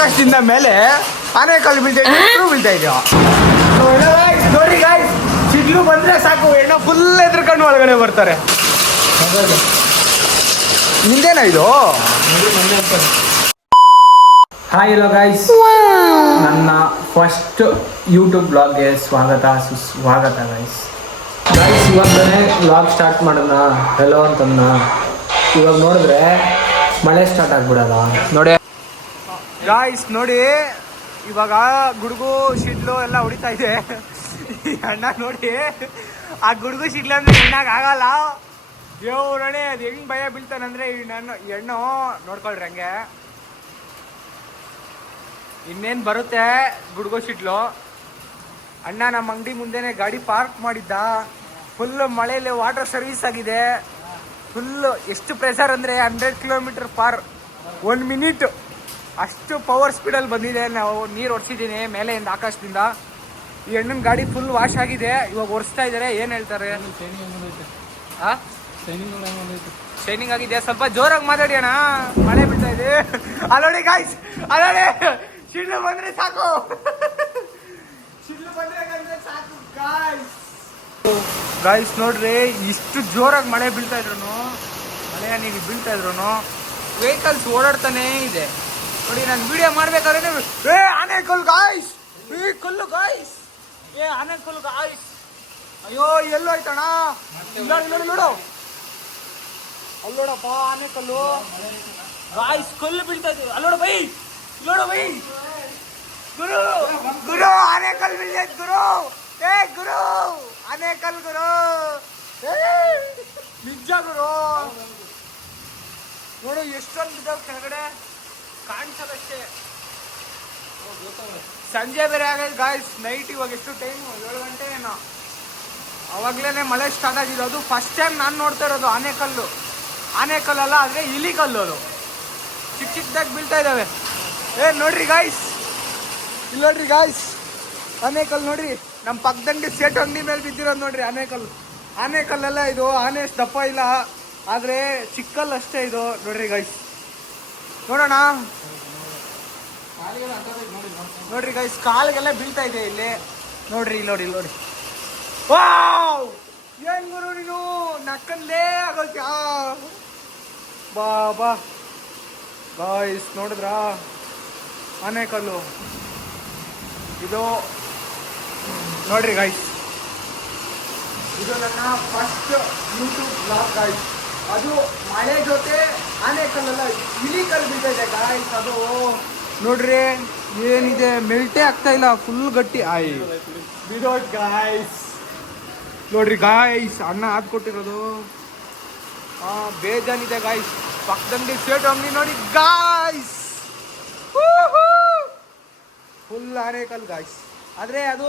ಆಕಾಶದಿಂದ ಮೇಲೆ ಆನೆಕಲ್ಲು ಬೀಳ್ತಾ ಇದೆಯಾ ನೋಡಿ ಗಾಯ್ಸ್, ಸಿಡ್ಲು ಬಂದ್ರೆ ಸಾಕು ಎಣ್ಣೆ ಫುಲ್ ಎದ್ರಕೊಂಡು ಒಳಗಡೆ ಬರ್ತಾರೆ. ನಿಂದೇನೋ ಇದು? ಹಾಯ್ ಹಲೋ ಗಾಯ್ಸ್, ನನ್ನ ಫಸ್ಟ್ ಯೂಟ್ಯೂಬ್ ಬ್ಲಾಗ್ಗೆ ಸ್ವಾಗತ ಸುಸ್ವಾಗತ ಗಾಯ್ಸ್. ಇವಾಗಲೇ ಬ್ಲಾಗ್ ಸ್ಟಾರ್ಟ್ ಮಾಡೋಣ ಹೆಲೋ ಅಂತಂದ. ಇವಾಗ ನೋಡಿದ್ರೆ ಮಳೆ ಸ್ಟಾರ್ಟ್ ಆಗ್ಬಿಡಲ್ಲ ನೋಡಿ ಗಾಯ್ಸ್. ನೋಡಿ ಇವಾಗ ಗುಡುಗು ಶಿಡ್ಲು ಎಲ್ಲ ಹೊಡಿತಾ ಇದೆ. ಅಣ್ಣ ನೋಡಿ ಆ ಗುಡುಗು ಶಿಡ್ಲು ಅಂದ್ರೆ ಎಣ್ಣಾಗ ಆಗಲ್ಲ. ದೇವ್ರಣೆ ಅದು ಹೆಂಗ್ ಭಯ ಬೀಳ್ತಾನಂದ್ರೆ ನಾನು ಹೆಣ್ಣು ನೋಡ್ಕೊಳ್ರಿ ಹಂಗೆ. ಇನ್ನೇನು ಬರುತ್ತೆ ಗುಡುಗು ಶಿಡ್ಲು. ಅಣ್ಣ ನಮ್ಮ ಅಂಗಡಿ ಮುಂದೆನೆ ಗಾಡಿ ಪಾರ್ಕ್ ಮಾಡಿದ್ದ. ಫುಲ್ ಮಳೆಯಲ್ಲಿ ವಾಟರ್ ಸರ್ವಿಸ್ ಆಗಿದೆ. ಫುಲ್ ಎಷ್ಟು ಪ್ರೆಷರ್ ಅಂದರೆ 100 km/1 minute ಅಷ್ಟು ಪವರ್ ಸ್ಪೀಡಲ್ಲಿ ಬಂದಿದೆ. ನಾವು ನೀರು ಒರೆಸಿದ್ದೀನಿ ಮೇಲೆಯಿಂದ ಆಕಾಶದಿಂದ. ಈ ಹೆಣ್ಣಿನ ಗಾಡಿ ಫುಲ್ ವಾಶ್ ಆಗಿದೆ. ಇವಾಗ ಒರೆಸ್ತಾ ಇದ್ದಾರೆ. ಏನು ಹೇಳ್ತಾರೆ? ಶೈನಿಂಗ್ ಆಗಿದೆ. ಸ್ವಲ್ಪ ಜೋರಾಗಿ ಮಾತಾಡಿ ಅಣ್ಣ, ಮಳೆ ಬೀಳ್ತಾ ಇದೆ. ಅಲ್ಲೋಡಿ ಗಾಯ್ಸ್, ಅಲ್ಲೋಡಿ ಶಿಡ್ಲು ಬಂದ್ರೆ ಸಾಕು, ಶಿಡ್ಲು ಬಂದ್ರೆ ಸಾಕು ಗಾಯ್ಸ್. ನೋಡ್ರಿ ಇಷ್ಟು ಜೋರಾಗಿ ಮಳೆ ಬೀಳ್ತಾ ಇದ್ರು, ಮಳೆ ನೀರು ಬೀಳ್ತಾ ಇದ್ರು ವೆಹಿಕಲ್ಸ್ ಓಡಾಡ್ತಾನೇ ಇದೆ. ನೋಡಿ ನಾನು ವಿಡಿಯೋ ಮಾಡ್ಬೇಕಾದ್ರೆ ಆನೆಕಲ್ಲು ಗಾಯ್ಸ್, ಈ ಕಲ್ಲು ಗಾಯ್ಸ್, ಆನೆಕಲ್ಲು ಗಾಯ್ಸ್. ಅಯ್ಯೋ ಎಲ್ಲೋ ಆಯ್ತಣ್ಣ, ನೋಡು ಅಲ್ಲೋಡಪ್ಪ ಆನೆಕಲ್ಲು ಗಾಯ್ಸ್, ಕಲ್ಲು ಬೀಳ್ತಾ ಇದ್ದೀವಿ. ಅಲ್ಲೋಡ ಬೈ, ನೋಡು ಬೈ, ಗುರು ಗುರು ಆನೆಕಲ್ಲು ಬೀಳ್ತೈತೆ ಗುರು. ಗುರು ಆನೆಕಲ್ ಗುರು, ನಿಜ ಗುರು. ನೋಡು ಎಷ್ಟೊಂದು ಬಿದ್ದಾವ್ ಕೆಳಗಡೆ, ಕಾಣಿಸೋದಷ್ಟೇ. ಸಂಜೆ ಬೇರೆ ಆಗಿದೆ ಗಾಯ್ಸ್, ನೈಟ್. ಇವಾಗ ಎಷ್ಟು ಟೈಮು? 7 ಗಂಟೆ ಏನೋ. ಅವಾಗ್ಲೇ ಮಳೆ ಸ್ಟಾರ್ಟ್ ಆಗಿದೆ. ಅದು ಫಸ್ಟ್ ಟೈಮ್ ನಾನು ನೋಡ್ತಾ ಇರೋದು ಆನೆಕಲ್ಲು. ಆನೆಕಲ್ಲಲ್ಲ, ಆದರೆ ಇಲಿಕಲ್ಲು. ಅದು ಚಿಕ್ಕ ಚಿಕ್ಕದಾಗಿ ಬೀಳ್ತಾ ಇದ್ದಾವೆ. ನೋಡ್ರಿ ಗಾಯ್ಸ್, ಇಲ್ಲಿ ನೋಡ್ರಿ ಗಾಯ್ಸ್, ಆನೆಕಲ್ಲು ನೋಡ್ರಿ. ನಮ್ಮ ಪಕ್ಕದಂಡಿ ಸೇಟ್ ಅಂಗಡಿ ಮೇಲೆ ಬಿದ್ದಿರೋದು ನೋಡ್ರಿ ಆನೆಕಲ್ಲು. ಆನೆಕಲ್ಲೆಲ್ಲ ಇದು ಆನೆ ದಪ್ಪ ಇಲ್ಲ, ಆದರೆ ಚಿಕ್ಕಲ್ಲು ಅಷ್ಟೇ ಇದು. ನೋಡ್ರಿ ಗಾಯ್ಸ್, ನೋಡೋಣ. ನೋಡ್ರಿ ಗೈಸ್, ಕಾಲಿಗೆಲ್ಲ ಬೀಳ್ತಾ ಇದೆ ಇಲ್ಲಿ. ನೋಡ್ರಿ ನೋಡಿ ನೋಡಿ. ವಾವ್, ಏನ್ ಗುರು ನೀನು ನಕ್ಕಲ್ಲೇ ಆಗೋತ್ಯಾ? ಬಾ ಗಾಯ್ಸ್, ನೋಡಿದ್ರಾ ಆನೆಕಲ್ಲು ಇದು? ನೋಡ್ರಿ ಗೈಸ್, ಇದು ನನ್ನ ಫಸ್ಟ್ ಯೂಟ್ಯೂಬ್ ಬ್ಲಾಗ್ ಗಾಯ್ಸ್. ಅದು ಮಳೆ ಜೊತೆ ಆನೆಕಲ್ಲೆಲ್ಲ ಇಲಿಕಲ್ಲು ಬೀಳ್ತಾ ಇದೆ ಗಾಯ್ಸ್. ಅದು ನೋಡ್ರಿ ಏನಿದೆ, ಮೆಲ್ಟೇ ಆಗ್ತಾ ಇಲ್ಲ, ಫುಲ್ ಗಟ್ಟಿ ಆಯ್ ಬಿಡೋಡ್ ಗಾಯ್ಸ್. ನೋಡ್ರಿ ಗಾಯ್ಸ್, ಅಣ್ಣ ಹಾಕ್ಕೊಟ್ಟಿರೋದು ಬೇಜಾನಿದೆ ಗಾಯ್ಸ್. ಪಕ್ಕದಲ್ಲಿ ಸೇಟು ಅಂಗಡಿ ನೋಡಿ ಗಾಯ್ಸ್, ಫುಲ್ ಆನೆಕಲ್ಲು ಗಾಯ್ಸ್. ಆದ್ರೆ ಅದು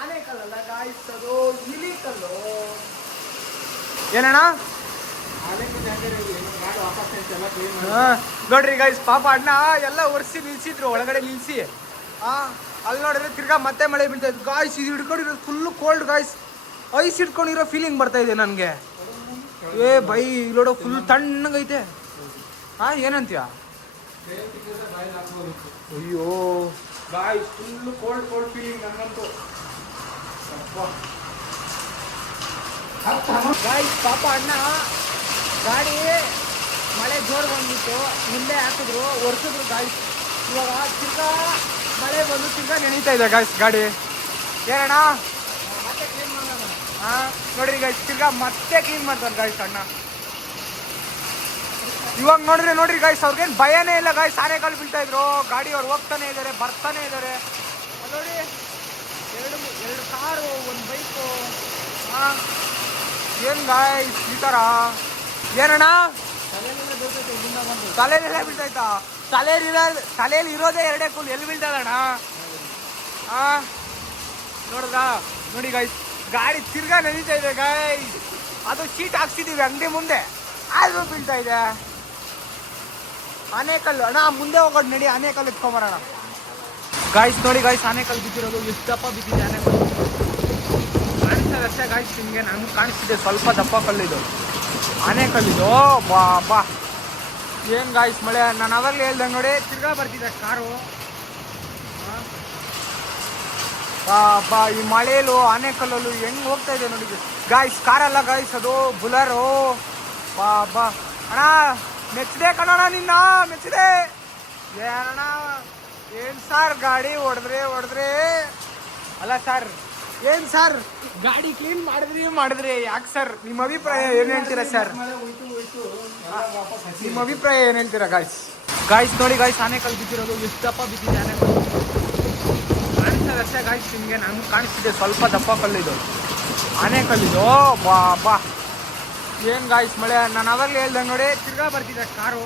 ಆನೆಕಲ್ಲಲ್ಲ ಗಾಯ್ಸ್, ಅದು ಇಲಿಕಲ್ಲು. ಏನಣ್ಣ? ನೋಡ್ರಿ ಗೈಸ್, ಪಾಪ ಅಣ್ಣ ಎಲ್ಲ ಒರೆಸಿ ನಿಲ್ಸಿದ್ರು, ಒಳಗಡೆ ನಿಲ್ಸಿ. ಅಲ್ಲಿ ನೋಡಿದ್ರೆ ತಿರ್ಗಾ ಮತ್ತೆ ಮಳೆ ಬೀಳ್ತಾ ಇತ್ತು ಗಾಯ್ಸ್. ಇದು ಹಿಡ್ಕೊಂಡಿರೋದು ಫುಲ್ ಕೋಲ್ಡ್ ಗಾಯ್ಸ್. ಐಸ್ ಹಿಡ್ಕೊಂಡಿರೋ ಫೀಲಿಂಗ್ ಬರ್ತಾ ಇದೆ ನನಗೆ. ಬೈ ನೋಡೋ ಫುಲ್ ತಣ್ಣಗೈತೆ. ಏನಂತೀಯ? ಅಯ್ಯೋ ಗಾಯ್ಸ್, ಫುಲ್ ಕೋಲ್ಡ್ ಫೀಲಿಂಗ್ ನನಗಂತೂ. ಗಾಯ್ಸ್, ಪಾಪ ಅಣ್ಣ ಗಾಡಿ ಮಳೆ ಜೋರು ಬಂದ್ಬಿಟ್ಟು ಮುಂದೆ ಹಾಕಿದ್ರು, ಒರೆಸಿದ್ರು ಗಾಯ್ಸ್. ಇವಾಗ ತಿರ್ಗಾ ಮಳೆ ಬಂದು ತಿರ್ಗಾ ನೆನೀತಾ ಇದೆ ಗಾಯ್ಸ್ ಗಾಡಿ. ಏನಣ್ಣ? ಮತ್ತೆ ಕ್ಲೀನ್ ಮಾಡೋಣ. ನೋಡ್ರಿ ಗಾಯ್ಸ್, ತಿರ್ಗಾ ಮತ್ತೆ ಕ್ಲೀನ್ ಮಾಡ್ತಾರೆ ಗಾಯ್ಸ್ ಅಣ್ಣ. ಇವಾಗ ನೋಡ್ರಿ ಗಾಯ್ಸ್, ಅವ್ರಿಗೇನು ಭಯನೇ ಇಲ್ಲ ಗಾಯ್ಸ್. ಆನೆಕಲ್ಲು ಬೀಳ್ತಾ ಇದ್ರು, ಗಾಡಿ ಅವ್ರು ಹೋಗ್ತಾನೆ ಇದ್ದಾರೆ, ಬರ್ತಾನೆ ಇದ್ದಾರೆ. ನೋಡಿ, ಎರಡು ಕಾರು, ಒಂದು ಬೈಕು. ಏನು ಗಾಯ್ಸ್ ಈ ಥರ? ಏನಣ್ಣ? ತಲೆಯಲ್ಲೆಲ್ಲ ಬೀಳ್ತಾಯ್ತಾ? ತಲೆಯಲ್ಲಿ ಇರೋದೇ 2 ಕೂಲ್, ಎಲ್ಲಿ ಬೀಳ್ತದಣ್ಣ? ನೋಡಿದ್ರಾ? ನೋಡಿ ಗಾಯ್ಸ್, ಗಾಡಿ ತಿರ್ಗಾ ನಡೀತಾ ಇದೆ ಗಾಯ್ಸ್. ಅದು ಶೀಟ್ ಹಾಕ್ಸಿದೀವಿ ಅಂಗಡಿ ಮುಂದೆ, ಅದು ಬೀಳ್ತಾ ಇದೆ. ಆನೆಕಲ್ಲು ಅಣ್ಣ, ಮುಂದೆ ಹೋಗೋದು ನಡಿ, ಆನೆಕಲ್ಲು ಎತ್ಕೊಂಬರೋಣ ಗಾಯ್ಸ್. ನೋಡಿ ಗಾಯ್ಸ್, ಆನೆಕಲ್ಲು ಬಿದ್ದಿರೋದು ಎಷ್ಟು ದಪ್ಪ ಬಿದ್ದಿದೆ ಆನೆಕಲ್ಲು. ಕಾಣಿಸ್ತದೆ ಅಷ್ಟೇ ಗಾಯ್ಸ್ ನಿಮಗೆ, ನಮ್ಗೆ ಕಾಣಿಸ್ತಿದೆ ಸ್ವಲ್ಪ ದಪ್ಪ ಕಲ್ಲಿದು, ಆನೆಕಲ್ಲಿದು. ಬಾ ಏನು ಗಾಯ್ಸ್ ಮಳೆ. ನಾನು ಅವಾಗಲೇ ಹೇಳ್ದಂಗೆ ನೋಡಿ, ತಿರ್ಗಾ ಬರ್ತಿದ್ದೆ ಕಾರು. ಬಾ ಈ ಮಳೆಯಲ್ಲೂ ಆನೆಕಲ್ಲಲ್ಲೂ ಹೆಂಗ್ ಹೋಗ್ತಾ ಇದೆ ನೋಡಿ ಗಾಯ್ಸ್. ಕಾರಲ್ಲ ಗಾಯ್ಸ್, ಅದು ಬುಲರು. ಬಾ ಅಣ್ಣ, ಮೆಚ್ಚಿದೆ ಕಣಣ್ಣ, ನಿನ್ನ ಮೆಚ್ಚಿದೆ. ಏನಣ್ಣ ಏನ್ ಸರ್ ಗಾಡಿ ಹೊಡೆದ್ರೆ ಅಲ್ಲ ಸರ್, ಏನ್ ಸರ್ ಗಾಡಿ ಕ್ಲೀನ್ ಮಾಡಿದ್ರಿ ಯಾಕೆ ಸರ್? ನಿಮ್ಮ ಅಭಿಪ್ರಾಯ ಏನ್ ಹೇಳ್ತೀರಾ ಸರ್? ನಿಮ್ಮ ಅಭಿಪ್ರಾಯ ಏನ್ ಹೇಳ್ತೀರಾ ಗಾಯ್ಸ್ ನೋಡಿ ಗಾಯ್ಸ್, ಆನೆಕಲ್ ಬಿದ್ದಿರೋದು ಎಷ್ಟು ದಪ್ಪ ಬಿದ್ದಿದೆ ಆನೆಕಲ್. ಕಾಣಿಸ್ತದೆ ಅಷ್ಟೇ ಗಾಯ್ಸ್ ನಿಮ್ಗೆ, ನಮ್ಗೆ ಕಾಣಿಸ್ತಿದೆ ಸ್ವಲ್ಪ ದಪ್ಪ ಕಲ್ಲಿದು ಆನೆಕಲ್ಲಿದು. ಬಾ ಏನ್ ಗಾಯ್ಸ್ ಮಳೆ, ನಾನು ಅವಾಗಲೇ ಹೇಳ್ದಂಗೆ ನೋಡಿ ತಿರ್ಗಾ ಬರ್ತಿದ್ದೆ ಕಾರು.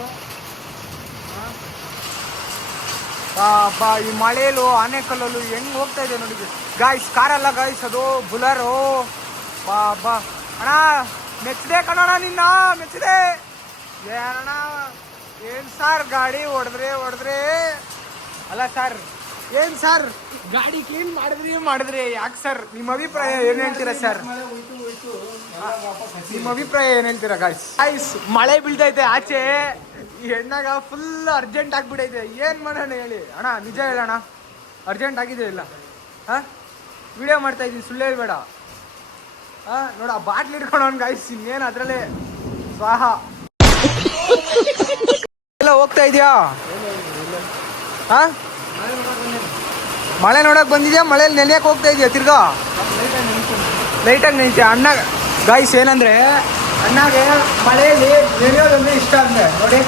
ಬಾ ಈ ಮಳೆಯಲ್ಲೂ ಆನೆಕಲ್ಲಲ್ಲೂ ಹೆಂಗ್ ಹೋಗ್ತಾ ಇದೆ ನೋಡಿ ಗಾಯ್ಸ್. ಕಾರಲ್ಲ ಗಾಯ್ಸ್, ಅದು ಬುಲರು. ಬಾ ಅಣ್ಣ, ಮೆಚ್ಚಿದೆ ಕಣಣ್ಣ, ನಿನ್ನ ಮೆಚ್ಚಿದೆ. ಏನಣ್ಣ ಏನ್ ಸರ್ ಗಾಡಿ ಹೊಡೆದ್ರೆ ಅಲ್ಲ ಸರ್, ಏನ್ ಸರ್ ಗಾಡಿ ಕ್ಲೀನ್ ಮಾಡಿದ್ರಿ ಯಾಕೆ ಸರ್? ನಿಮ್ಮ ಅಭಿಪ್ರಾಯ ಏನ್ ಹೇಳ್ತೀರಾ ಸರ್? ನಿಮ್ಮ ಅಭಿಪ್ರಾಯ ಏನ್ ಹೇಳ್ತೀರಾ ಗಾಯ್ಸ್? ಮಳೆ ಬೀಳ್ತೈತೆ ಆಚೆ, ಈ ಹೆಣ್ಣಾಗ ಫುಲ್ ಅರ್ಜೆಂಟ್ ಆಗ್ಬಿಟ್ಟೈತೆ. ಏನ್ ಮಾಡೋಣ ಹೇಳಿ ಅಣ್ಣ, ನಿಜ ಹೇಳೋಣ, ಅರ್ಜೆಂಟ್ ಆಗಿದೆ ಇಲ್ಲ? ವಿಡಿಯೋ ಮಾಡ್ತಾ ಇದ್ದೀನಿ, ಸುಳ್ಳು ಹೇಳ್ಬೇಡ. ನೋಡ ಬಾಟ್ಲಿ ಇಟ್ಕೊಂಡು ಗಾಯ್ಸ್, ಇನ್ನೇನು ಅದ್ರಲ್ಲೇ ಸ್ವಾಹ. ಎಲ್ಲ ಹೋಗ್ತಾ ಇದೆಯಾ? ಮಳೆ ನೋಡಕ್ ಬಂದಿದ್ಯಾ? ಮಳೆಯಲ್ಲಿ ನೆನೆಯಕ್ಕೆ ಹೋಗ್ತಾ ಇದೆಯಾ ತಿರ್ಗಾ? ಲೈಟಾಗಿ ನೆನೆಯುತ್ತೆ ಅಣ್ಣ ಗಾಯ್ಸ್. ಏನಂದ್ರೆ ಅಣ್ಣಗೆ ಮಳೆಯಲ್ಲಿ ನೆನೆಯೋದಂದ್ರೆ ಇಷ್ಟ ಅಂದ್ರೆ ನೋಡಿ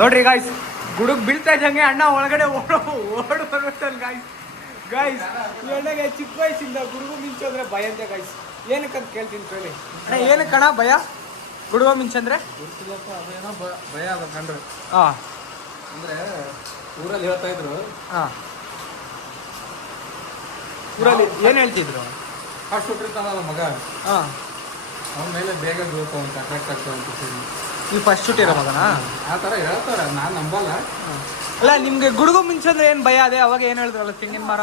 ನೋಡ್ರಿ ಗಾಯ್ಸ್, ಗುಡುಗ್ ಬೀಳ್ತಾ ಇದ್ದಂಗೆ ಅಣ್ಣ ಒಳಗಡೆ ಓಡ್ ಬರ್ಬಿಡ್ತಾನೆ ಗಾಯ್ಸ್. ಈ ಅಣ್ಣಗೆ ಚಿಕ್ಕ ವಯಸ್ಸಿಂದ ಗುಡುಗು ಮಿಂಚೋದ್ರೆ ಭಯ ಅಂತೆ ಗಾಯ್ಸ್. ಏನಕ್ಕಂತ ಕೇಳ್ತೀನಿ ಕೇಳಿ ಅಣ್ಣ, ಏನಕ್ಕಣ್ಣ ಭಯ? ಗುಡುಗು ಮಿಂಚಂದ್ರೆ ಭಯ ಅದ ಕಂಡ್ರೆ. ಅಂದ್ರೆ ಊರಲ್ಲಿ ಹೇಳ್ತಾ ಇದ್ರು. ಊರಲ್ಲಿ ಏನ್ ಹೇಳ್ತಿದ್ರು? ಫಸ್ಟ್ ಹುಟ್ಟಿರ್ತಾನಲ್ಲ ಮಗ, ಅವನ ಮೇಲೆ ಬೇಗ ಬೀಳ್ತಾವಂತ, ಅಟ್ರಾಕ್ಟ್ ಆಗ್ತಾವಂತ. ಈ ಫಸ್ಟ್ ಹುಟ್ಟಿರೋ ಮಗನ ಆ ಥರ ಹೇಳ್ತಾರೆ, ನಾನು ನಂಬಲ್ಲ. ಅಲ್ಲ, ನಿಮ್ಗೆ ಗುಡುಗು ಮಿಂಚಂದ್ರೆ ಏನ್ ಭಯ? ಅದೇ ಅವಾಗ ಏನ್ ಹೇಳಿದ್ರಲ್ಲ, ತೆಂಗಿನ ಮರ.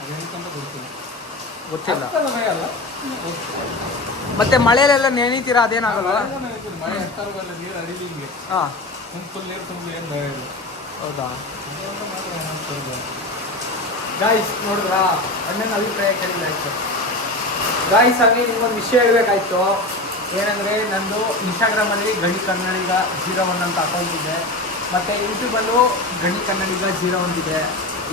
ಅದೇನಂತ ಗೊತ್ತಿಲ್ಲ. ಭಯ ಅಲ್ಲ. ಮತ್ತೆ ಮಳೆಯಲ್ಲೆಲ್ಲ ನೆನೀತೀರಾ, ಅದೇನಾಗಲ್ಲ? ಮಳೆ ಎಷ್ಟಾಗಲ್ಲ, ನೀರು ಅಡಿಲಿ ಹಿಂಗೆ ಫುಲ್ ನೀರು ತುಂಬ ಏನು ಭಯ ಇಲ್ಲ. ಹೌದಾ ಗಾಯ್ಸ್? ನೋಡಿದ್ರಾ ಅಣ್ಣನ ಅಭಿಪ್ರಾಯ ಕೇಳಿಲ್ಲ ಆಯ್ತು ಗಾಯ್ಸ್. ಹಾಗೆ ನಿಮ್ಗೊಂದು ವಿಷಯ ಹೇಳ್ಬೇಕಾಯ್ತು. ಏನಂದರೆ ನಂದು ಇನ್ಸ್ಟಾಗ್ರಾಮಲ್ಲಿ ಗಣಿ ಕನ್ನಡಿಗ 01 ಅಂತ ಅಕೌಂಟ್ ಇದೆ, ಮತ್ತು ಯೂಟ್ಯೂಬಲ್ಲೂ ಗಣಿ ಕನ್ನಡಿಗ 01 ಇದೆ.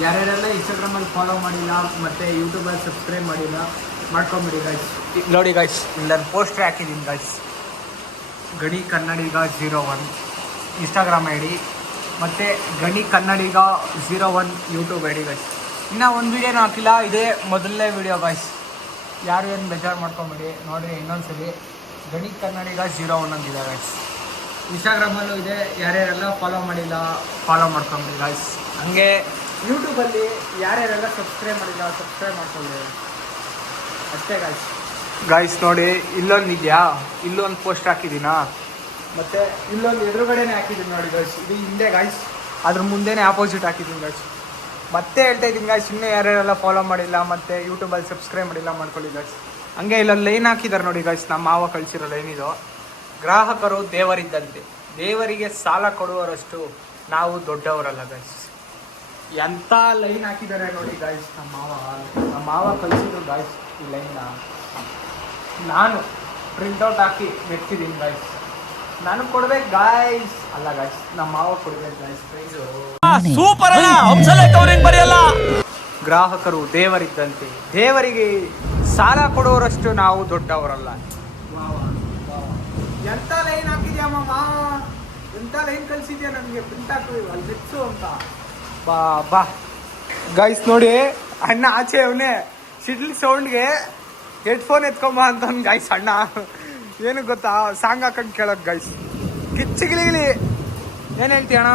ಯಾರ್ಯಾರೆಲ್ಲ ಇನ್ಸ್ಟಾಗ್ರಾಮಲ್ಲಿ ಫಾಲೋ ಮಾಡಿಲ್ಲ ಮತ್ತು ಯೂಟ್ಯೂಬಲ್ಲಿ ಸಬ್ಸ್ಕ್ರೈಬ್ ಮಾಡಿಲ್ಲ, ಮಾಡ್ಕೊಂಬಿಡಿ ಗಾಯ್ಸ್. ನೋಡಿ ಗಾಯ್ಸ್, ಇಲ್ಲಿ ನಾನು ಪೋಸ್ಟ್ರ್ ಹಾಕಿದ್ದೀನಿ ಗಾಯ್ಸ್. ಗಣಿ ಕನ್ನಡಿಗ 01 ಇನ್ಸ್ಟಾಗ್ರಾಮ್ ಐ ಡಿ, ಮತ್ತು ಗಣಿ ಕನ್ನಡಿಗ 01 ಯೂಟ್ಯೂಬ್ ಐ ಡಿ ಗಾಯ್ಸ್. ಇನ್ನೂ ಒಂದು ವೀಡಿಯೋನೂ ಹಾಕಿಲ್ಲ, ಇದೇ ಮೊದಲನೇ ವೀಡಿಯೋ ಗಾಯ್ಸ್. ಯಾರು ಏನು ಬೇಜಾರು ಮಾಡ್ಕೊಂಬಿಡಿ, ನೋಡಿರಿ ಇನ್ನೊಂದ್ಸಲಿ ಗಣಿ ಕನ್ನಡಿಗ 01 ಅಂತಿದೆ ಗಾಯ್ಸ್. ಇನ್ಸ್ಟಾಗ್ರಾಮಲ್ಲೂ ಇದೆ, ಯಾರ್ಯಾರೆಲ್ಲ ಫಾಲೋ ಮಾಡಿಲ್ಲ ಫಾಲೋ ಮಾಡ್ಕೊಂಬಿಡಿ ಗಾಯ್ಸ್. ಹಂಗೆ ಯೂಟ್ಯೂಬಲ್ಲಿ ಯಾರ್ಯಾರೆಲ್ಲ ಸಬ್ಸ್ಕ್ರೈಬ್ ಮಾಡಿಲ್ಲ ಸಬ್ಸ್ಕ್ರೈಬ್ ಮಾಡ್ಕೊಳ್ಳಿ ಅಷ್ಟೇ ಗಾಯ್ಸ್. ನೋಡಿ ಇಲ್ಲೊಂದಿದೆಯಾ, ಇಲ್ಲೊಂದು ಪೋಸ್ಟ್ ಹಾಕಿದ್ದೀನಾ, ಮತ್ತು ಇಲ್ಲೊಂದು ಎದುರುಗಡೆನೇ ಹಾಕಿದ್ದೀನಿ ನೋಡಿ ಗಾಯ್ಸ್. ಇದು ಹಿಂದೆ ಗಾಯ್ಸ್, ಅದ್ರ ಮುಂದೆನೇ ಆಪೋಸಿಟ್ ಹಾಕಿದ್ದೀನಿ ಗಾಯ್ಸ್. ಮತ್ತೆ ಹೇಳ್ತಾ ಇದ್ದೀನಿ ಗಾಯ್ಸ್, ಇನ್ನೂ ಯಾರ್ಯಾರೆಲ್ಲ ಫಾಲೋ ಮಾಡಿಲ್ಲ ಮತ್ತು ಯೂಟ್ಯೂಬಲ್ಲಿ ಸಬ್ಸ್ಕ್ರೈಬ್ ಮಾಡಿಲ್ಲ ಮಾಡ್ಕೊಳ್ಳಿ ಗಾಯ್ಸ್. ಹಂಗೆ ಇಲ್ಲೊಂದು ಲೈನ್ ಹಾಕಿದ್ದಾರೆ ನೋಡಿ ಗಾಯ್ಸ್, ನಮ್ಮ ಮಾವ ಕಳಿಸಿರೋ ಲೈನ್ ಇದು. ಗ್ರಾಹಕರು ದೇವರಿದ್ದಂತೆ, ದೇವರಿಗೆ ಸಾಲ ಕೊಡುವರಷ್ಟು ನಾವು ದೊಡ್ಡವರಲ್ಲ ಗಾಯ್ಸ್. ಎಂಥ ಲೈನ್ ಹಾಕಿದ್ದಾರೆ ನೋಡಿ ಗಾಯ್ಸ್ ನಮ್ಮ ಮಾವ ಕಳಿಸಿದ್ರು ಗಾಯ್ಸ್. ಈ ಲೈನ್ನ ನಾನು ಪ್ರಿಂಟೌಟ್ ಹಾಕಿ ಮೆಚ್ಚಿದ್ದೀನಿ ಗಾಯ್ಸ್. ನನಗೆ ಕೊಡ್ಬೇಕು ಗಾಯ್ಸ್, ಅಲ್ಲ ಗಾಯ್ಸ್, ನಮ್ಮ ಮಾವ ಕೊಡ್ಬೇಕು ಗಾಯ್ಸ್. ಸೂಪರ್ ಬರೆಯಲ್ಲ. ಗ್ರಾಹಕರು ದೇವರಿದ್ದಂತೆ, ದೇವರಿಗೆ ಸಾಲ ಕೊಡುವರಷ್ಟು ನಾವು ದೊಡ್ಡವರಲ್ಲ. ಎಂತ ಲೈನ್ ಹಾಕಿದ್ಯಾ ಮಾವ, ಎಂತ ಲೈನ್ ಕಳ್ಸಿದ್ಯಾ ನನಗೆ, ಪ್ರಿಂಟ್ ಹಾಕಿ ಅಲ್ಲಿ ಮೆಚ್ಚು ಅಂತ. ಬಾ ಗಾಯ್ಸ್ ನೋಡಿ, ಅಣ್ಣ ಆಚೆ ಅವನೇ ಶಿಡ್ಲ್ ಸೌಂಡ್ಗೆ ಹೆಡ್ಫೋನ್ ಎತ್ಕೊಂಬ ಅಂತ ಗಾಯ್ಸ್. ಅಣ್ಣ ಏನು ಗೊತ್ತಾ, ಸಾಂಗ್ ಹಾಕೊಂಡು ಕೇಳೋದು ಗಾಯ್ಸ್. ಕಿಚ್ಚಿಗಿಲಿಗಿಲಿ ಏನು ಹೇಳ್ತೀಯ ಅಣ್ಣ?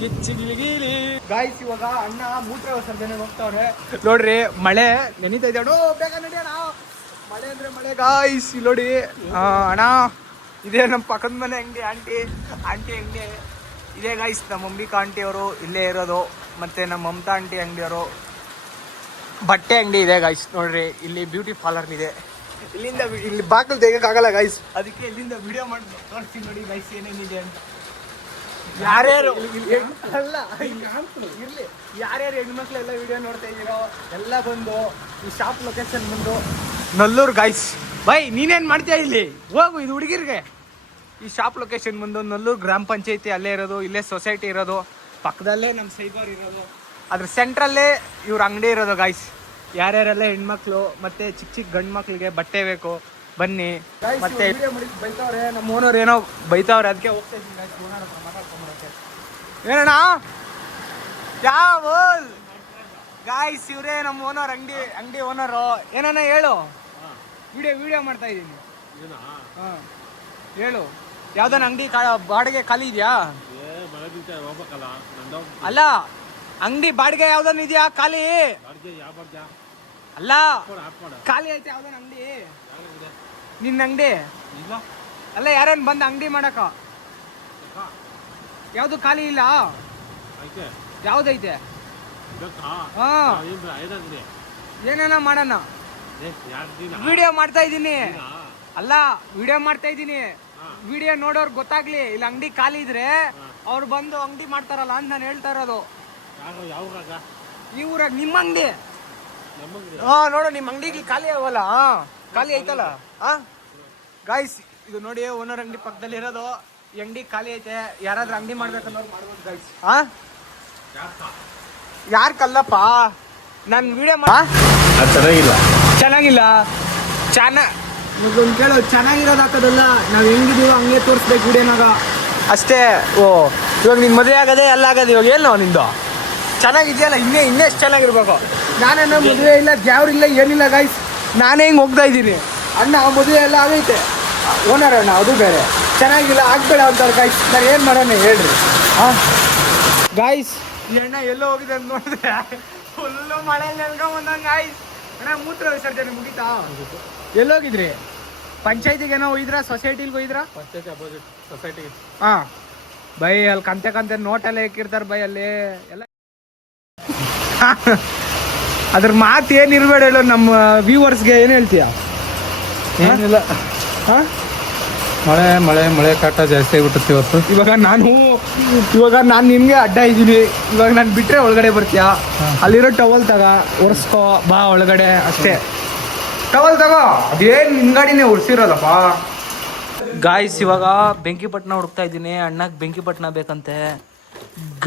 ಕಿಚ್ಚಿಗಿಲಿಗಿಲಿ ಗಾಯ್ಸ್. ಇವಾಗ ಅಣ್ಣ ಮೂತ್ರ ವಿಸರ್ಜನೆಗೆ ಹೋಗ್ತಾವ್ರೆ ನೋಡ್ರಿ. ಮಳೆ ನೆನೀತಾ ಇದೆ, ಬೇಗ ನಡಿಯೋಣ. ಮಳೆ ಅಂದ್ರೆ ಮಳೆ ಗಾಯ್ಸ್. ಇಲ್ಲಿ ನೋಡಿ ಅಣ್ಣ, ಇದೇ ನಮ್ಮ ಪಕ್ಕದ ಮನೆ ಅಂಗಡಿ ಆಂಟಿ ಅಂಗಡಿ ಇದೇ ಗಾಯ್ಸ್. ನಮ್ಮ ಅಂಬಿಕಾ ಆಂಟಿ ಅವರು ಇಲ್ಲೇ ಇರೋದು, ಮತ್ತು ನಮ್ಮ ಮಮತಾ ಆಂಟಿ ಅಂಗಡಿಯವರು ಬಟ್ಟೆ ಅಂಗಡಿ ಇದೆ ಗಾಯ್ಸ್. ನೋಡ್ರಿ ಇಲ್ಲಿ ಬ್ಯೂಟಿ ಪಾರ್ಲರ್ ಇದೆ. ಇಲ್ಲಿಂದ ಇಲ್ಲಿ ಬಾಗಿಲು ತೆಗಿಯಕ್ಕಾಗಲ್ಲ ಗೈಸ್, ಅದಕ್ಕೆ ಇಲ್ಲಿಂದ ವಿಡಿಯೋ ಮಾಡಿ ತೋರಿಸ್ತೀನಿ ನೋಡಿ ಗೈಸ್ ಏನೇನಿದೆ ಅಂತ. ಯಾರ್ಯಾರು ಅಲ್ಲ ಇರ್ಲಿ, ಯಾರ್ಯಾರು ಹೆಣ್ಮಕ್ಳೆಲ್ಲ ವಿಡಿಯೋ ನೋಡ್ತಾ ಇದ್ದೀರೋ ಎಲ್ಲ ಬಂದು ಈ ಶಾಪ್ ಲೊಕೇಶನ್ ಬಂದು ನಲ್ಲೂರು ಗೈಸ್. ಬೈ ನೀನೇನ್ ಮಾಡ್ತೀಯ ಇಲ್ಲಿ, ಹೋಗು, ಇದು ಹುಡುಗಿರ್ಗೆ. ಈ ಶಾಪ್ ಲೊಕೇಶನ್ ಬಂದು ನಲ್ಲೂರು ಗ್ರಾಮ ಪಂಚಾಯತಿ ಅಲ್ಲೇ ಇರೋದು, ಇಲ್ಲೇ ಸೊಸೈಟಿ ಇರೋದು, ಪಕ್ಕದಲ್ಲೇ ನಮ್ಮ ಸೈಬರ್ ಇರೋದು, ಅದ್ರ ಸೆಂಟ್ರಲ್ಲೇ ಇವ್ರ ಅಂಗಡಿ ಇರೋದು ಗೈಸ್. ಯಾರ್ಯಾರೆಲ್ಲ ಹೆಣ್ಮಕ್ಳು ಮತ್ತೆ ಚಿಕ್ಕ ಚಿಕ್ಕ ಗಂಡು ಮಕ್ಳಿಗೆ ಬಟ್ಟೆ ಬೇಕು ಬನ್ನಿ. ಮತ್ತೆ ಬೈತಾವ್ರೆ ನಮ್ಮ ಓನರ್, ಏನೋ ಬೈತಾವ್ರೆ, ಅದಕ್ಕೆ ಹೋಗ್ತಾ ಇದ್ದೀನಿ ಗೈಸ್ ಓನರ್ ಹತ್ರ ಮಾತಾಡ್ಕೊಂಬರಕ್ಕೆ. ಏನಣ್ಣ ಯಾವ ಗಾಯ್ಸ್, ಇವ್ರೇ ನಮ್ಮ ಓನರ್, ಅಂಗಡಿ ಓನರು. ಏನಣ್ಣ ಹೇಳು, ವಿಡಿಯೋ ಮಾಡ್ತಾ ಇದ್ದೀನಿ. ಹಾಂ ಹೇಳು, ಯಾವ್ದಾನ ಅಂಗಡಿ ಬಾಡಿಗೆ ಖಾಲಿ ಇದೆಯಾ? ಅಲ್ಲ ಅಂಗಡಿ ಬಾಡಿಗೆ ಯಾವ್ದಾನ ಇದೆಯಾ ಖಾಲಿ? ಅಲ್ಲ ಖಾಲಿ ಐತೆ ಯಾವ್ದಾನ ಅಂಗಡಿ? ನಿನ್ನ ಅಂಗಡಿ ಅಲ್ಲ, ಯಾರನ್ನ ಬಂದು ಅಂಗಡಿ ಮಾಡಕ ಯಾವ್ದು ಖಾಲಿ ಇಲ್ಲ? ಯಾವ್ದೈತೆ? ಹಾ ಏನೇನ ಮಾಡೋಣ, ವಿಡಿಯೋ ಮಾಡ್ತಾ ಇದ್ದೀನಿ. ಅಲ್ಲ ವಿಡಿಯೋ ಮಾಡ್ತಾ ಇದ್ದೀನಿ, ವಿಡಿಯೋ ನೋಡೋರ್ ಗೊತ್ತಾಗ್ಲಿ. ಇಲ್ಲಿ ಅಂಗಡಿ ಖಾಲಿ ಇದ್ರೆ ಅವ್ರು ಬಂದು ಅಂಗಡಿ ಮಾಡ್ತಾರಲ್ಲ ಅಂತ ನಾನು ಹೇಳ್ತಾ ಇರೋದು. ಈ ಊರಾಗ ನಿಮ್ಮ ಅಂಗಡಿ? ಹಾ ನೋಡು, ನಿಮ್ಮ ಅಂಗಡಿಗೆ ಖಾಲಿ ಆಗಲ್ಲ. ಖಾಲಿ ಐತಲ್ಲ ಗಾಯ್ಸ್, ಇದು ನೋಡಿ ಓನರ್ ಅಂಗಡಿ ಪಕ್ಕದಲ್ಲಿ ಇರೋದು. ಈ ಅಂಗಡಿ ಖಾಲಿ ಐತೆ, ಯಾರಾದ್ರೂ ಅಂಗಡಿ ಮಾಡ್ಬೇಕನ್ನೋರು ಮಾಡ್ಬೋದು ಗಾಯ್ಸ್. ಯಾರು ಕಲ್ಲಪ್ಪ, ನಾನು ವಿಡಿಯೋ ಚೆನ್ನಾಗಿಲ್ಲ ಇವಾಗ ಕೇಳು, ಚೆನ್ನಾಗಿರೋದು ಹಾಕೋದಲ್ಲ, ನಾವು ಹೆಂಗಿದೀವೋ ಹಂಗೆ ತೋರಿಸ್ಬೇಕು ವಿಡಿಯೋನಾಗ ಅಷ್ಟೇ. ಓ ಇವಾಗ ನಿನ್ ಮದುವೆ ಆಗದೆ ಎಲ್ಲ ಆಗದೆ, ಇವಾಗ ಏನು ನಿಂದು ಚೆನ್ನಾಗಿದೆಯಲ್ಲ, ಇನ್ನೆಷ್ಟು ಚೆನ್ನಾಗಿರ್ಬೇಕು. ನಾನೇನೋ ಮದುವೆ ಇಲ್ಲ, ಜಾವ್ರಿಲ್ಲ, ಏನಿಲ್ಲ ಗಾಯ್ಸ್, ನಾನೇ ಹಿಂಗೆ ಹೋಗ್ತಾ ಇದ್ದೀನಿ. ಅಣ್ಣ ಮದುವೆ ಎಲ್ಲ ಆಗೈತೆ, ಓನರ್ ಅಣ್ಣ ಅದು ಬೇರೆ, ಚೆನ್ನಾಗಿಲ್ಲ ಆಗ್ಬೇಡ ಅಂತಾರೆ ಗಾಯ್ಸ್. ನಾನು ಏನು ಮಾಡೋಣ ಹೇಳ್ರಿ? ಹಾಂ ಗಾಯ್ಸ್, ಈ ಅಣ್ಣ ಎಲ್ಲೋ ಹೋಗಿದೆ ಅಂತ ನೋಡಿದ್ರೆ ಫುಲ್ಲು ಮಳೆಯಲ್ಲಿ ನೆನ್ಕೊಂಬಂದಂಗೆ ಗಾಯ್ಸ್. ಅಣ್ಣ ಮೂತ್ರ ವಿಸರ್ಜನೆ ಮುಗೀತಾ? ಎಲ್ಲೋಗಿದ್ರಿ? ಪಂಚಾಯತಿಗೇನೋ ಹೋಗಿದ್ರಾ, ಸೊಸೈಟಿಗೆ ಹೋಗಿದ್ರಾ? ಪಂಚಾಯತಿ ಅಪೋಸಿಟ್ ಸೊಸೈಟಿಗೆ. ಹಾಂ ಬೈ, ಅಲ್ಲಿ ಕಂತೆ ನೋಟೆಲ್ಲ ಇಕ್ಕಿರ್ತಾರೆ ಬೈ, ಅಲ್ಲಿ ಎಲ್ಲ ಅದ್ರ ಮಾತು ಏನು ಇರಬೇಡ ಹೇಳು. ನಮ್ಮ ವ್ಯೂವರ್ಸ್ಗೆ ಏನು ಹೇಳ್ತೀಯ? ಏನಿಲ್ಲ, ಹಾಂ ಮಳೆ ಕಾಟ ಜಾಸ್ತಿ ಆಗ್ಬಿಟ್ಟುತ್ತೆ ಇವತ್ತು. ಇವಾಗ ನಾನು ನಿನ್ಗೆ ಅಡ್ಡ ಇದ್ದೀನಿ. ಇವಾಗ ನಾನು ಬಿಟ್ರೆ ಒಳಗಡೆ ಬರ್ತೀಯಾ? ಅಲ್ಲಿರೋ ಟವಲ್ ಒರೆಸ್ಕೋ ಬಾ ಒಳಗಡೆ ಅಷ್ಟೇ. ಟವಲ್ ಅದೇನು ನಿನ್ ಗಾಡಿನೇ ಒರೆಸಿರೋದಪ್ಪ. ಗಾಯ್ಸ್ ಇವಾಗ ಬೆಂಕಿಪಟ್ಟಣ ಹುಡುಕ್ತಾ ಇದ್ದೀನಿ, ಅಣ್ಣಗೆ ಬೆಂಕಿಪಟ್ಟಣ ಬೇಕಂತೆ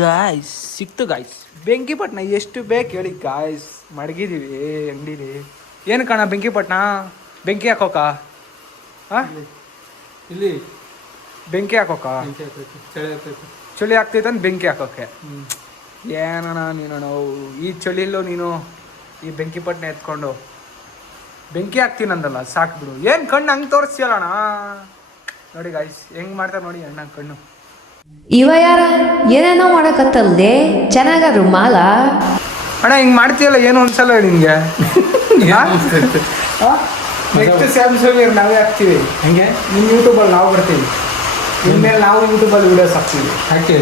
ಗಾಯ್ಸ್. ಸಿಕ್ತು ಗಾಯ್ಸ್ ಬೆಂಕಿಪಟ್ಟಣ. ಎಷ್ಟು ಬೇಕು ಹೇಳಿ ಗಾಯ್ಸ್, ಮಡಗಿದೀವಿ ಅಂಗಡಿಲಿ. ಏನು ಕಣ ಬೆಂಕಿಪಟ್ಟಣ? ಬೆಂಕಿ ಹಾಕೋಕ? ಹಾಂ ಇಲ್ಲಿ ಬೆಂಕಿ ಹಾಕೋಕ? ಚಳಿ ಆಗ್ತೈತೆ ಅಂತ ಬೆಂಕಿ ಹಾಕೋಕೆ? ಏನಣ್ಣ ನೀನು, ಈ ಚಳಿಲ್ಲೋ ನೀನು ಈ ಬೆಂಕಿಪಟ್ಟಣ ಎತ್ಕೊಂಡು ಬೆಂಕಿ ಹಾಕ್ತೀನಂದಲ್ಲ, ಸಾಕು ಬಿಡು. ಏನು ಕಣ್ಣು ಹಂಗೆ ತೋರಿಸ್ತೀಯಲ್ಲಣ್ಣ? ನೋಡಿ ಗಾಯ್ಸ್ ಹೆಂಗ್ ಮಾಡ್ತಾರೆ ನೋಡಿ ಅಣ್ಣ ಕಣ್ಣು. ಇವ ಯಾರ ಏನೇನೋ ಮಾಡಕತ್ತಲ್ದೆ, ಚೆನ್ನಾಗಾದ್ರು ಮಾಲ ಅಣ್ಣ ಹಿಂಗ್ ಮಾಡ್ತೀಯಲ್ಲ, ಏನು ಅನ್ಸಲ್ಲ ನಿನ್ಗೆ? ನೆಕ್ಸ್ಟ್ ಸ್ಯಾಮ್ಸಂಗ್ ನಾವೇ ಹಾಕ್ತೀವಿ, ಹಂಗೆ ನಿಮ್ಮ ಯೂಟ್ಯೂಬಲ್ಲಿ ನಾವು ಬರ್ತೀವಿ, ಇನ್ಮೇಲೆ ನಾವು ಯೂಟ್ಯೂಬಲ್ಲಿ ವಿಡಿಯೋಸ್ ಹಾಕ್ತೀವಿ. ಹಾಕಿ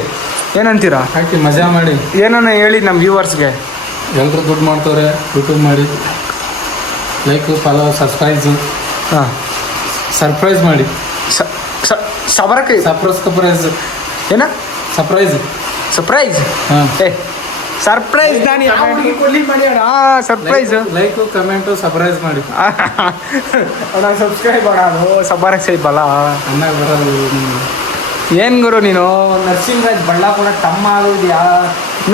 ಏನಂತೀರಾ? ಹಾಕಿ ಮಜಾ ಮಾಡಿ. ಏನನ್ನ ಹೇಳಿ ನಮ್ಮ ವ್ಯೂವರ್ಸ್ಗೆ. ಎಲ್ಲರೂ ದುಡ್ಡು ಮಾಡ್ತವ್ರೆ, ಯೂಟ್ಯೂಬ್ ಮಾಡಿ, ಲೈಕ್ ಫಾಲೋ ಸಬ್ಸ್ಕ್ರೈಬ್. ಹಾಂ ಸರ್ಪ್ರೈಸ್ ಮಾಡಿ. ಸರ್ಪ್ರೈಸ್ ಏನ ಸರ್ಪ್ರೈಸ್ ಹಾಂ ಸರ್ಪ್ರೈಸ್ ನಾನು ಯಾವ ಹುಡುಗಿ ಕೊಲ್ಲಿ ಮಾಡಿ ಅಣ್ಣ. ಸರ್ಪ್ರೈಸ್ ಲೈಕ್ ಕಮೆಂಟು ಸರ್ಪ್ರೈಸ್ ಮಾಡಿ ಅಣ್ಣ. ಸಬ್ಸ್ಕ್ರೈಬ್ ಅಣ್ಣ, ಅದು ಸಬ್ಸ್ಕ್ರೈಬ್ ಅಲ್ಲ ಅನ್ನ ಬರೋದು. ಏನು ಗುರು ನೀನು ನರ್ಸಿಂಗ್ ರಾಜ್ ಬಳ್ಳಾಪುರ ತಮ್ಮ ಆಗೋದ್ಯಾ?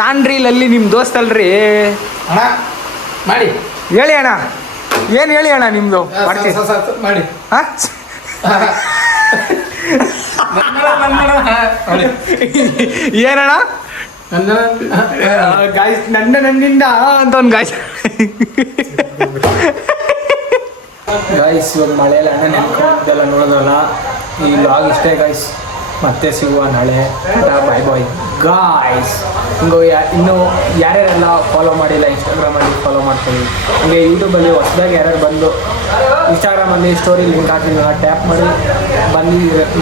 ನಾನು ರೀಲಲ್ಲಿ ನಿಮ್ಮ ದೋಸ್ತ್ ಅಲ್ರಿ ಅಣ್ಣ. ಮಾಡಿ ಹೇಳಿ ಅಣ್ಣ, ಏನು ಹೇಳಿ ಅಣ್ಣ ನಿಮ್ಮದು ಮಾಡ್ತೀನಿ ಮಾಡಿ. ಹಾಂ ಏನಣ್ಣ ಗಾಯ್ಸ್? ನನ್ನಿಂದ ಅಂತ ಒಂದು ಗಾಯ್ಸ್. ಗಾಯ್ಸ್ ಇವಾಗ ಮಳೆಯಲ್ಲಿ ಅಣ್ಣ ನೆನ್ಕೊಂಡೆಲ್ಲ ನೋಡೋದಲ್ಲ. ಈ ಲಾಗ್ ಇಷ್ಟೇ ಗಾಯ್ಸ್, ಮತ್ತೆ ಸಿಗುವ ನಾಳೆ. ಬಾಯ್ ಬಾಯ್ ಗಾಯ್ಸ್. ಹಿಂಗೆ ಇನ್ನೂ ಯಾರ್ಯಾರೆಲ್ಲ ಫಾಲೋ ಮಾಡಿಲ್ಲ ಇನ್ಸ್ಟಾಗ್ರಾಮಲ್ಲಿ ಫಾಲೋ ಮಾಡ್ಕೊಳ್ಳಿ. ಹಂಗೆ ಯೂಟ್ಯೂಬಲ್ಲಿ ಹೊಸದಾಗಿ ಯಾರ್ಯಾರು ಬಂದು ಇನ್ಸ್ಟಾಗ್ರಾಮಲ್ಲಿ ಸ್ಟೋರಿ ಲಿಂಕ್ ಹಾಕಿದ್ದೀರ, ಟ್ಯಾಪ್ ಮಾಡಿ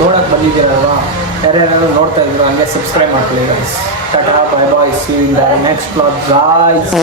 ನೋಡೋಕೆ ಬಂದಿದ್ದೀರಲ್ವಾ, ಯಾರ್ಯಾರು ನೋಡ್ತಾ ಇದ್ರು ಹಂಗೆ ಸಬ್ಸ್ಕ್ರೈಬ್ ಮಾಡ್ಕೊಳ್ಳಿ guys. Tata bye bye, see you in the next vlog guys.